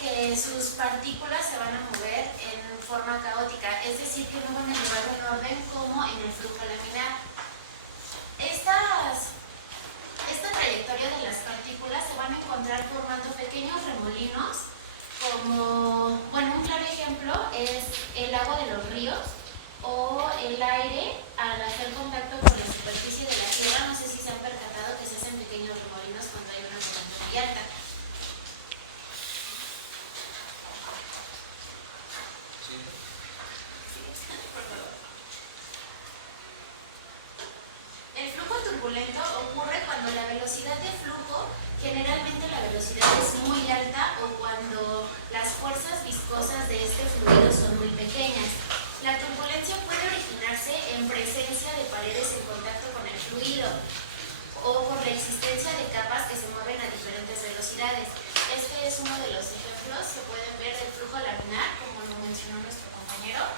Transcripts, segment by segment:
que sus partículas se van a mover en forma caótica, es decir, que no van a llevar un orden como en el flujo laminar. Esta trayectoria de las partículas se van a encontrar formando pequeños remolinos, como, bueno, un claro ejemplo es el agua de los ríos o el aire al hacer contacto con la superficie de la tierra. No sé si se han percatado que se hacen pequeños remolinos cuando hay una corriente muy alta. El flujo turbulento ocurre cuando la velocidad de flujo, generalmente la velocidad es muy alta, o cuando las fuerzas viscosas de este fluido son muy pequeñas. La turbulencia puede originarse en presencia de paredes en contacto con el fluido o por la existencia de capas que se mueven a diferentes velocidades. Este es uno de los ejemplos que pueden ver del flujo laminar, como lo mencionó nuestro compañero.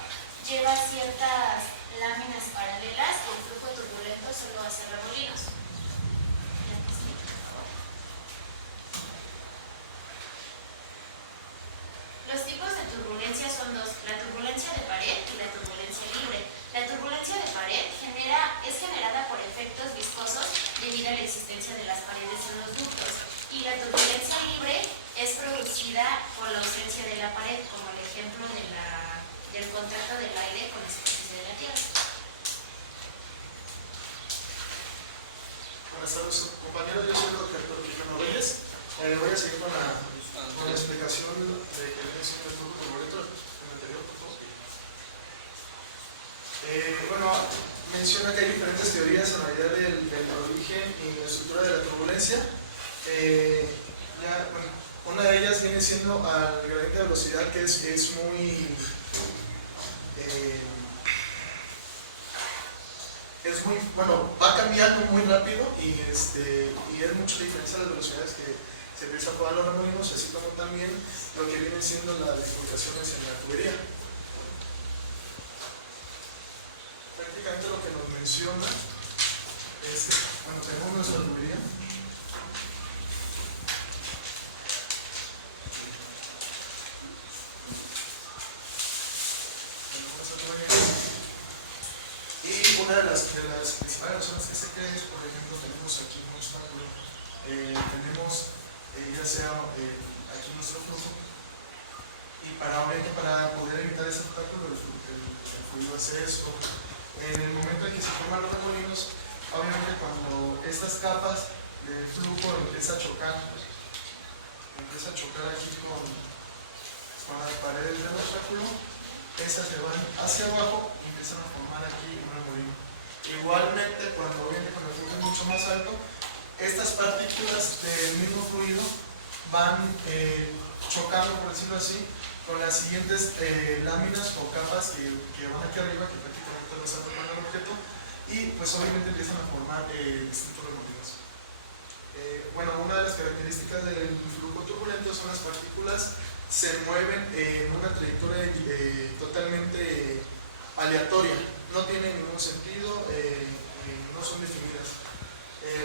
Lleva ciertas láminas paralelas y el flujo turbulento solo hace remolinos. Los tipos de turbulencia son dos: la turbulencia de pared y la turbulencia libre. La turbulencia de pared es generada por efectos viscosos debido a la existencia de las paredes en los ductos, y la turbulencia libre es producida por la ausencia de la pared, como el ejemplo del contacto del aire con la superficie de la Tierra. Buenas tardes, compañeros. Yo soy el doctor Guillermo Reyes. Voy a seguir con la explicación de que viene siendo el flujo turbulento. El anterior, por favor. Bueno, menciona que hay diferentes teorías en realidad del origen y la estructura de la turbulencia. Una de ellas viene siendo al gradiente de velocidad, que es muy bueno, va cambiando muy rápido y es mucha diferencia las velocidades que se empieza a jugar los remolinos, así como también lo que vienen siendo las bifurcaciones en la tubería. Prácticamente lo que nos menciona es que cuando tenemos nuestra tubería, y una de las principales razones que se cree es, por ejemplo, tenemos aquí un obstáculo, tenemos ya sea aquí nuestro flujo, y para poder evitar ese obstáculo el fluido hace esto. En el momento en que se forman los remolinos, obviamente cuando estas capas de flujo empiezan a chocar aquí con las paredes del obstáculo, esas se van hacia abajo y empiezan a formar aquí un remolino. Igualmente, cuando viene con el flujo mucho más alto, estas partículas del mismo fluido van chocando, por decirlo así, con las siguientes láminas o capas que van aquí arriba, que prácticamente no están formando el objeto, y pues obviamente empiezan a formar distintos remolinos. Bueno, una de las características del flujo turbulento son las partículas se mueven en una trayectoria totalmente aleatoria, no tienen ningún sentido, no son definidas.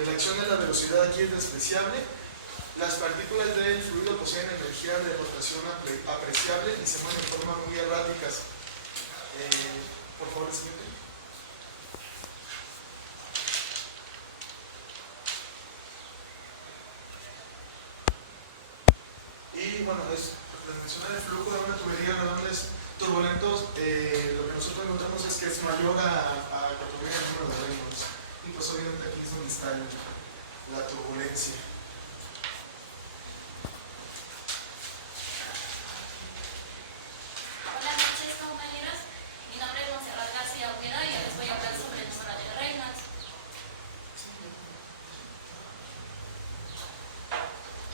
La acción de la velocidad aquí es despreciable. Las partículas del fluido poseen energía de rotación apreciable y se mueven de forma muy erráticas. Por favor, siguiente. Y bueno, mencionar el flujo de una tubería redonda es turbulentos. Lo que nosotros encontramos es que es mayor a 4000 el número de Reynolds. Y pues obviamente aquí es donde está la turbulencia. Buenas noches, compañeros. Mi nombre es Montserrat García Oviedo y yo les voy a hablar sobre el número de Reynolds.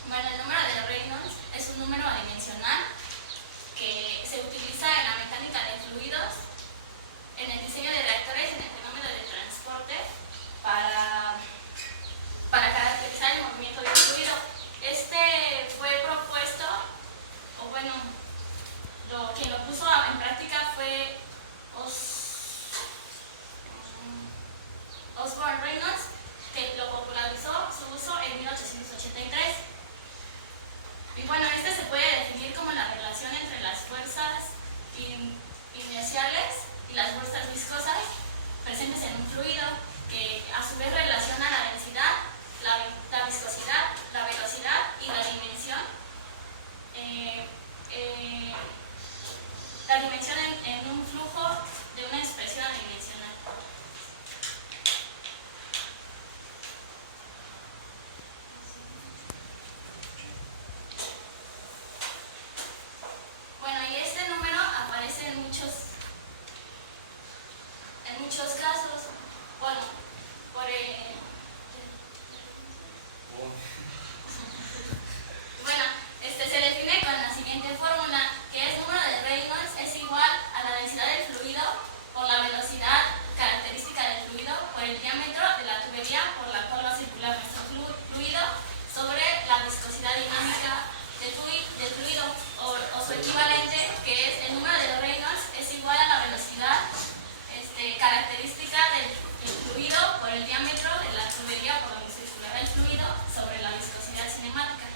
Bueno, el número de Reynolds es un número adimensional que se utiliza en la mecánica de fluidos y las fuerzas viscosas presentes en un fluido, que a su vez relaciona la densidad, la viscosidad, la velocidad y la dimensión. La dimensión en un flujo de una expresión adimensional. Bueno, y este número aparece en muchos casos. Bueno, se define con la siguiente fórmula, que es número de Reynolds es igual a la densidad del fluido por la velocidad característica del fluido por el diámetro de la tubería por la cual va a circular nuestro fluido sobre la viscosidad dinámica del fluido o su equivalente, que es el número de Reynolds es igual a la velocidad característica del fluido por el diámetro de la tubería por donde circulará el fluido sobre la viscosidad cinemática.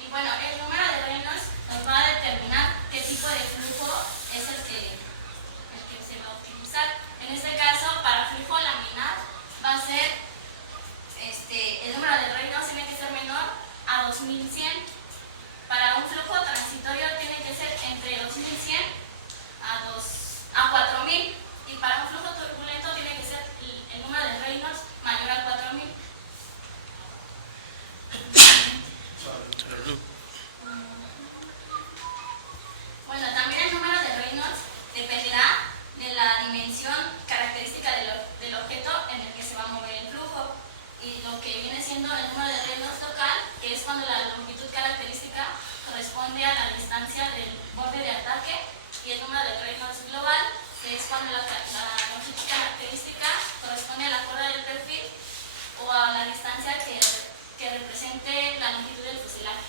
Y bueno, el número de Reynolds nos va a determinar qué tipo de flujo es el que se va a utilizar. En este caso, para flujo laminar va a ser el número de Reynolds tiene que ser menor a 2100. Para un flujo transitorio tiene que ser entre 2100 a 4000, y para un flujo turbulento tiene que ser el número de Reynolds mayor a 4000. Bueno, también el número de Reynolds dependerá de la dimensión característica del objeto en el que se va a mover el flujo, y lo que viene siendo el número de Reynolds local, que es cuando la longitud característica corresponde a la distancia del borde de ataque, y el número de Reynolds global, que es cuando la longitud característica corresponde a la cuerda del perfil o a la distancia que represente la longitud del fuselaje.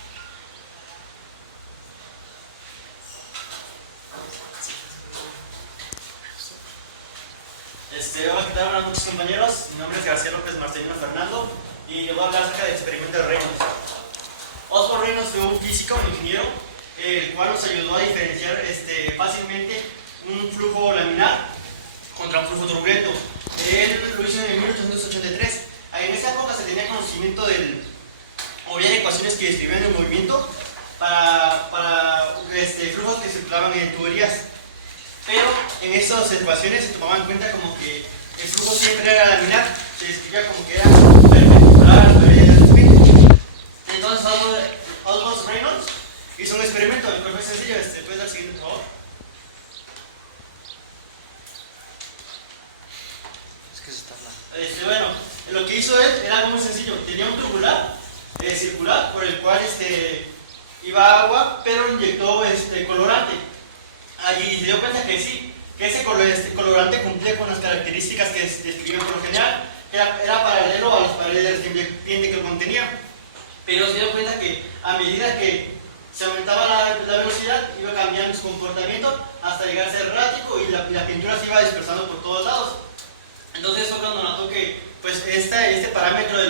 Hola, ¿qué tal? Buenas noches, compañeros. Mi nombre es García López Marcelino Fernando y les voy a hablar acerca del experimento de Reynolds. Osborne Reynolds fue un físico, un ingeniero, el cual nos ayudó a diferenciar fácilmente un flujo laminar contra un flujo turbulento. Él lo hizo en 1883. En esa época se tenía conocimiento o había ecuaciones que describían el movimiento para flujos que circulaban en tuberías. Pero en esas ecuaciones se tomaban en cuenta como que el flujo siempre era laminar, se describía como que era perpendicular a la tubería del recipiente. Entonces Osborne Reynolds hizo un experimento, el cual fue sencillo. ¿Puedes dar el siguiente, por favor? Es que se está hablando. Bueno, lo que hizo él era algo muy sencillo. Tenía un tubular circular por el cual iba agua, pero inyectó colorante. Allí se dio cuenta que sí, que ese colorante cumplía con las características que describían por lo general, que era paralelo a las paredes del recipiente que lo contenía. Pero se dio cuenta que a medida que se aumentaba la velocidad, iba cambiando su comportamiento hasta llegar a ser errático y la pintura se iba dispersando por todos lados. Entonces fue cuando notó que pues, este parámetro de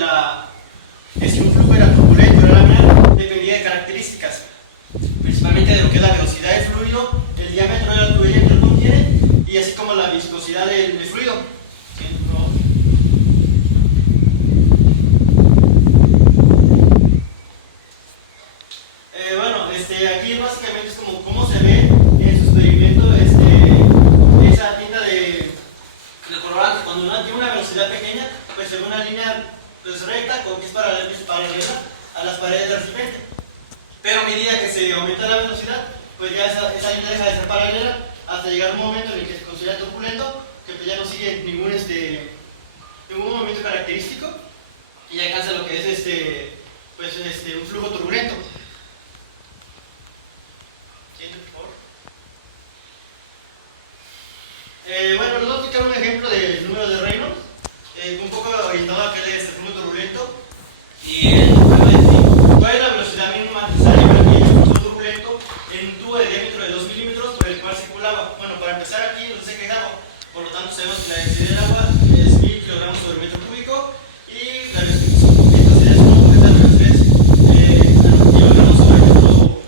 si un flujo era turbulento o era laminar dependía de características, principalmente de lo que es la velocidad del fluido, el diámetro de la tubería que lo contiene y así como la viscosidad del fluido. Bueno, aquí básicamente es como cómo se ve en su experimento esa tinta de colorante. Cuando uno tiene una velocidad pequeña, pues se ve una línea recta que es paralela a las paredes del recipiente. Pero a medida que se aumenta la velocidad, pues ya esa línea deja de ser paralela hasta llegar a un momento en el que se considera turbulento, que pues ya no sigue ningún movimiento característico y ya alcanza lo que es un flujo turbulento. Siguiente, por favor. Bueno, les voy a explicar un ejemplo del número de Reynolds, un poco orientado a aquel flujo turbulento. Y ¿cuál es la velocidad mínima necesaria para que haya un flujo turbulento en un tubo de diámetro de 2 milímetros por el cual circulaba? Bueno, para empezar aquí no sé qué es agua, por lo tanto sabemos que la densidad del agua es 1000 kilogramos sobre metro cúbico y la viscosidad es 1 kilogramos sobre metro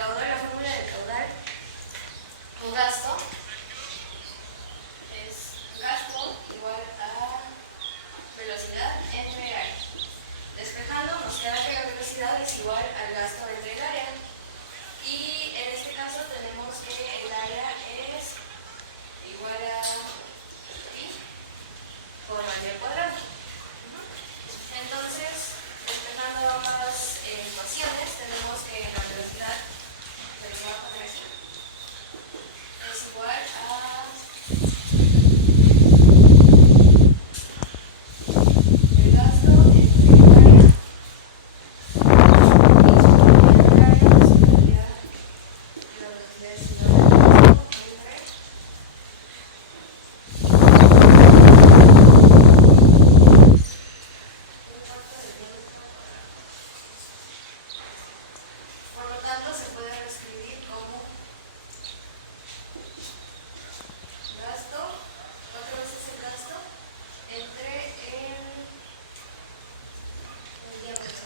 caudal, la fórmula del caudal o gasto es gasto igual a velocidad entre área. Despejando nos queda que la velocidad es igual al gasto entre el área. Y en este caso tenemos que el área es igual a pi por radio al cuadrado. Entonces, despejando ambas ecuaciones, tenemos que la velocidad, pero voy a poner aquí, es igual a el gasto entre el área y el área, pues sería la velocidad es igual al gasto entre por lo tanto, se puede reescribir como gasto, 4 veces el gasto, entre el diámetro.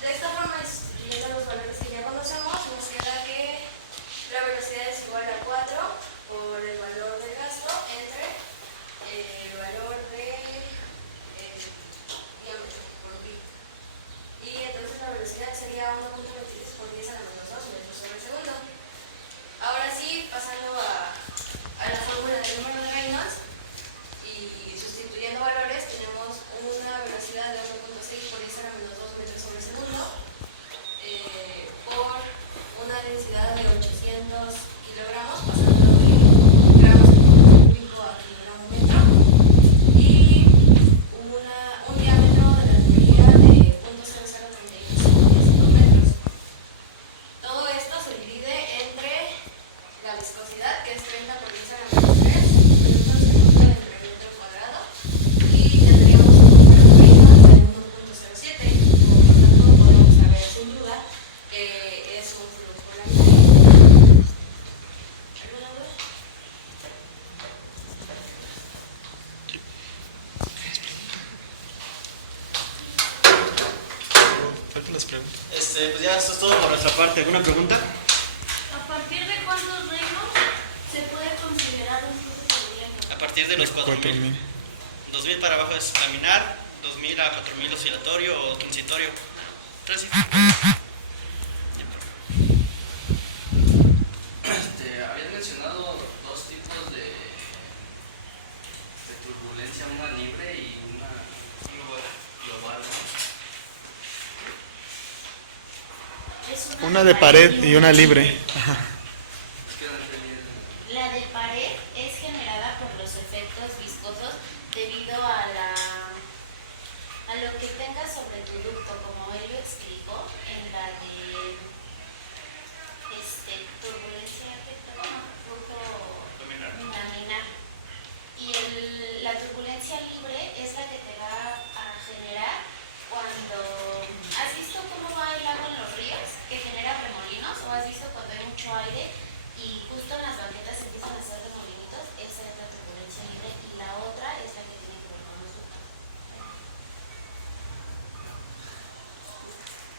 De esta forma, sustituyendo los valores que ya conocemos, nos queda que la velocidad es igual a 4 por el valor de gasto entre el valor de diámetro por pi. Y entonces la velocidad sería 1.26 por 10 a la menos 2 metros sobre segundo. Ahora sí, pasando a la fórmula del número de Reynolds y sustituyendo valores, tenemos una velocidad de 1.6 por 10 a la menos 2 metros sobre segundo por una densidad de 800 kilogramos, pasando de gramos por metro cúbico a kilogramo metro, y un diámetro de la tubería de 0.0031 metros. Todo esto se divide entre la viscosidad, que es 30 por 10 a la menos 3 minutos segundo entre metro cuadrado, y tendríamos un número de Reynolds de 1.07, por lo tanto podemos saber sin duda que es un flujo laminar. ¿Alguna duda? Faltan las preguntas. Pues ya esto es todo por nuestra parte. ¿Alguna pregunta? ¿A partir de cuántos Reynolds se puede considerar un flujo de diámetro? A partir de los 4000. 2000 para abajo es laminar, 2000 a 4000 oscilatorio o transitorio. Habías mencionado dos tipos de turbulencia, una libre y una global, ¿no? Es Una de pared y una libre. Ajá.